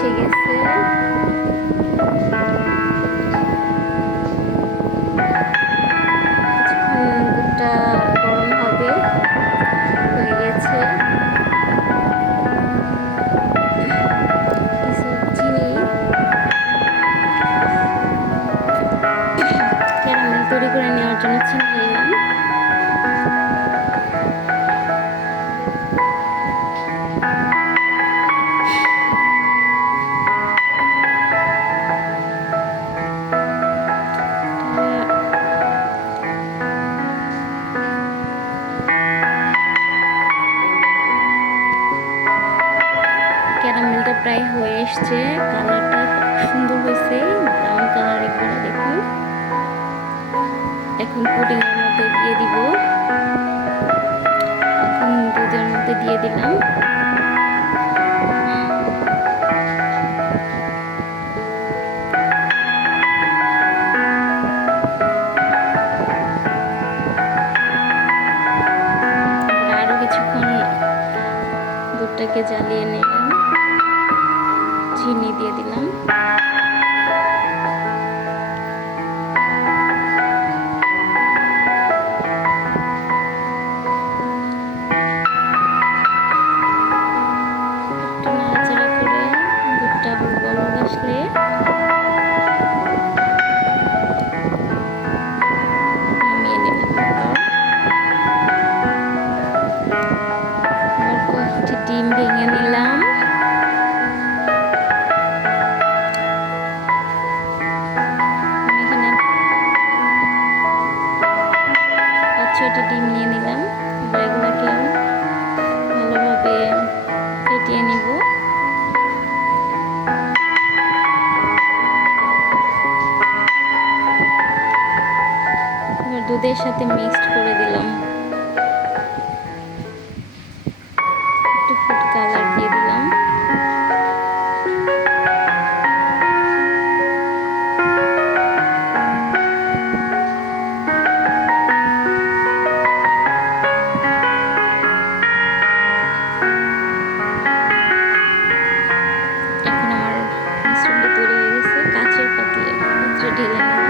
এসে গেছে। দুধটা গরম হবে, হয়ে গেছে। কিছু চিনি, ক্যারামেল তৈরি করে নেওয়ার জন্য চিনি নিলাম। ক্যারামেলটা প্রায় হয়ে এসছে, কালারটা সুন্দর হয়েছে, ব্রাউন কালার একবারে দেখুন। এখন পুডিংয়ের মধ্যে দিয়ে দিব, এখন দুধের মধ্যে দিয়ে দিলাম। আরো কিছুক্ষণ দুধটাকে জ্বালিয়ে নিলাম, চিনি দিয়ে দিলাম। নাড়াচাড়া করে দুধটা বলক আসলে নামিয়ে নিলাম। কয়েকটি ডিম ভেঙে নিলাম। এখানে 5-6টি ডিম নিয়ে নিলাম। এবার এগুলোকে ভালোভাবে ফেটিয়ে নিব। এবার দুধের সাথে মিক্সড করে দিলাম, একটু ফুড কালার দিয়ে দিলাম। এখন আমার মিশ্রণটা তৈরি হয়ে গেছে, কাচের পাত্রে ঢেলে নিলাম।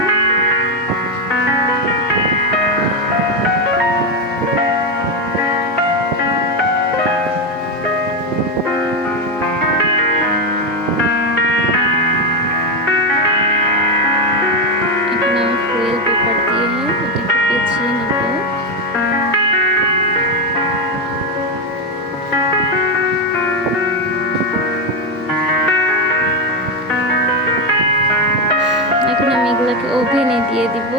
এখন আমি ফয়েল পেপার দিয়ে এটাকে পেঁচিয়ে নেব। এখন আমি এগুলোকে ওভেনে দিয়ে দিব।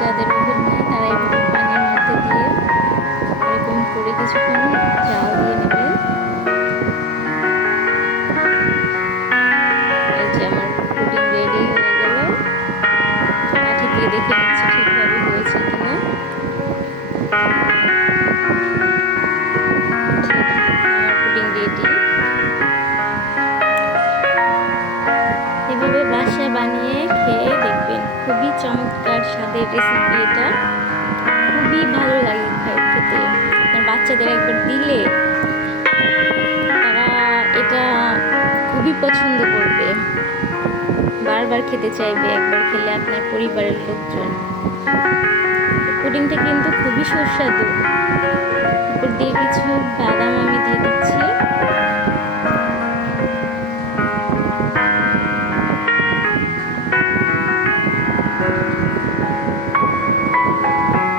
যাদের ওভেন নেই তারা এইভাবে পানির মধ্যে দিয়ে এরকম করে কিছুক্ষণ জাল দিয়ে নেবে। এই যে আমার পুডিং রেডি হয়ে গেল। কাঠি দিয়ে দেখে নিচ্ছি ঠিকভাবে হয়েছে কিনা। আমার পুডিং রেডি। এভাবে বাসায় বানিয়ে খেয়ে দেখবেন, খুবই চমৎকার স্বাদের রেসিপি এটা। খুবই ভালো লাগে খেতে। আপনার বাচ্চাদের একবার দিলে তারা এটা খুবই পছন্দ করবে, বারবার খেতে চাইবে একবার খেলে আপনার পরিবারের লোকজন। পুডিংটা কিন্তু খুবই সুস্বাদু। উপর দিয়ে কিছু বাদাম আমি দিয়ে দিচ্ছি।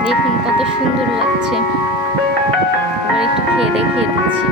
দেখুন কত সুন্দর লাগছে। এবার একটু খেয়ে দেখিয়ে দিচ্ছি।